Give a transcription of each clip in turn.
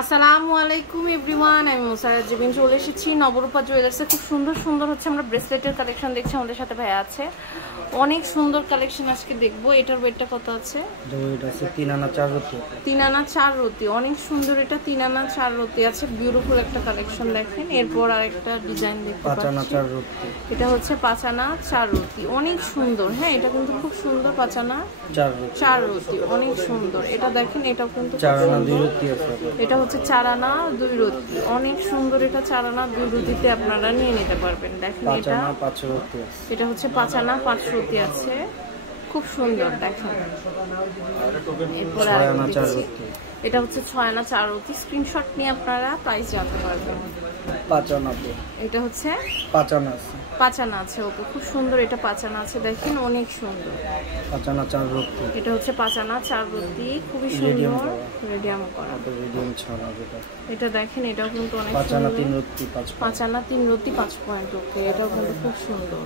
আসসালামু আলাইকুম এভরিওয়ান, আমি মুসারাত জেবিন চলে এসেছি নবরূপা জুয়েলার্সে। খুব সুন্দর সুন্দর হচ্ছে আমরা ব্রেসলেটের কালেকশন দেখছি। আমাদের সাথে ভাই আছে, অনেক সুন্দর কালেকশন আজকে দেখবো। এটার ওয়েটটা কত আছে? এটা আছে 3 আনা 4 রতি। 3 আনা 4 রতি, অনেক সুন্দর। এটা 3 আনা 4 রতি আছে, বিউটিফুল একটা কালেকশন। দেখেন এরপর আরেকটা ডিজাইন দেখতে পাচ্ছি, 5 আনা 4 রতি। এটা হচ্ছে 5 আনা 4 রতি, অনেক সুন্দর। হ্যাঁ, এটা কিন্তু খুব সুন্দর। 5 আনা 4 রতি, অনেক সুন্দর। এটা দেখেন, এটাও কিন্তু 4 আনা 2 রতি আছে। এটা হচ্ছে 4 আনা 2 রতি, অনেক সুন্দর। এটা 4 আনা 2 রতিতে আপনারা নিয়ে নিতে পারবেন। দেখেন এটা 5 আনা 5 রতি আছে। এটা হচ্ছে 5 আনা 5 রতি আছে, খুব সুন্দর। দেখেন এরপর আরেকটা দেখছি, এটা হচ্ছে 6 আনা 4 রতি। স্ক্রিনশট নিয়ে আপনারা প্রাইস জানতে পারবেন। 5 আনা, এটা হচ্ছে 5 আনা আছে। 5 আনা আছে। ওকে, খুব সুন্দর। এটা 5 আনা আছে, দেখেন অনেক সুন্দর। 5 আনা 4 রতি। এটা হচ্ছে 5 আনা 4 রতি, খুবই সুন্দর। রেডিয়াম করা, রেডিয়াম ছাড়া যেটা। এটা দেখেন, এটাও কিন্তু অনেক 5 আনা সুন্দর। 3 রতি 5 আনা 3 রতি 5 পয়েন্ট। ওকে, এটাও কিন্তু খুব সুন্দর।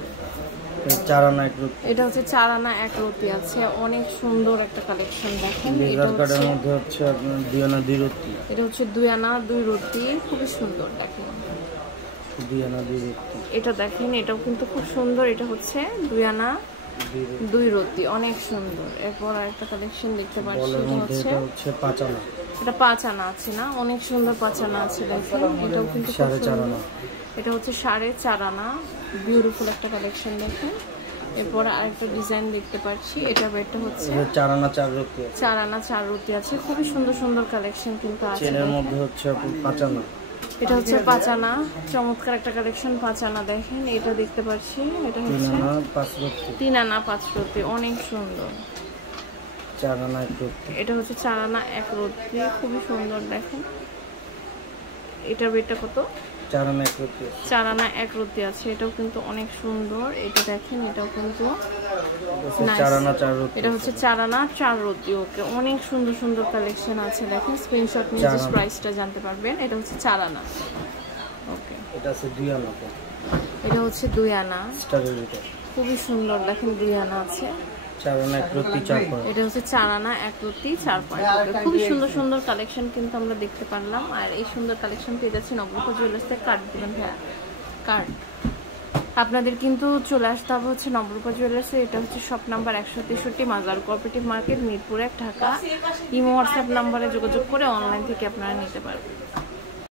4 আনা 1 রতি। এটা হচ্ছে 4 আনা 1 রতি আছে, অনেক সুন্দর একটা কালেকশন। দেখেন লেজার কাটের মধ্যে হচ্ছে আপনার 2 আনা 2 রতি। এটা হচ্ছে 2 আনা 2 রতি, খুবই সুন্দর। দেখেন 2 আনা 2 রতি। এটা দেখেন, এটাও কিন্তু খুব সুন্দর। এটা হচ্ছে 2 আনা 2 রতি, অনেক সুন্দর। এরপর আরেকটা কালেকশন দেখতে পাচ্ছি, এটা হচ্ছে 5 আনা। এটা 5 আনা আছে না, অনেক সুন্দর। 5 আনা আছে, দেখেন এটাও কিন্তু খুব সুন্দর। এটা হচ্ছে 4.5 আনা, বিউটিফুল একটা কালেকশন। দেখেন এরপর আরেকটা ডিজাইন দেখতে পাচ্ছি, এটা বেডটা হচ্ছে 4 আনা 4 রতি। 4 আনা 4 রতি আছে, খুবই সুন্দর সুন্দর কালেকশন কিন্তু আছে। চেনের মধ্যে হচ্ছে 5 আনা। এটা হচ্ছে 5 আনা, চমৎকার একটা কালেকশন। 5 আনা দেখেন, এটা দেখতে পাচ্ছি, এটা হচ্ছে 3 আনা 5 রতি। 3 আনা 5 রতি, অনেক সুন্দর। 4 আনা 1 রতি। এটা হচ্ছে 4 আনা 1 রতি, খুবই সুন্দর। দেখেন এটার বেডটা কত? 4 আনা 1 রতি। 4 আনা 1 রতি আছে, এটাও কিন্তু অনেক সুন্দর। এটা দেখেন, এটাও কিন্তু 4 আনা 4 রতি। এটা হচ্ছে 4 আনা 4 রতি। ওকে, অনেক সুন্দর সুন্দর কালেকশন আছে। দেখেন স্ক্রিনশট নিয়ে জাস্ট প্রাইসটা জানতে পারবেন। এটা হচ্ছে 4 আনা। ওকে, এটা আছে 2 আনা। এটা হচ্ছে 2 আনা, স্টারের এটা খুবই সুন্দর। দেখেন 2 আনা আছে, 4 আনা 1 রতি 4 পয়েন্ট। এটা হচ্ছে 4 আনা 1 রতি 4 পয়েন্ট। খুবই সুন্দর সুন্দর কালেকশন কিন্তু আমরা দেখতে পারলাম। আর এই সুন্দর কালেকশন পেয়ে যাচ্ছি নবরূপা জুয়েলার্স থেকে। কার্ড দেবেন ভাইয়া? কার্ড আপনাদের কিন্তু চলে আসতে হবে হচ্ছে নবরূপা জুয়েলার্সে। এটা হচ্ছে শপ নাম্বার 163, মাজার cooperative market, Mirpur 1, Dhaka. Imo WhatsApp নাম্বারে যোগাযোগ করে অনলাইন থেকে আপনারা নিতে পারবেন।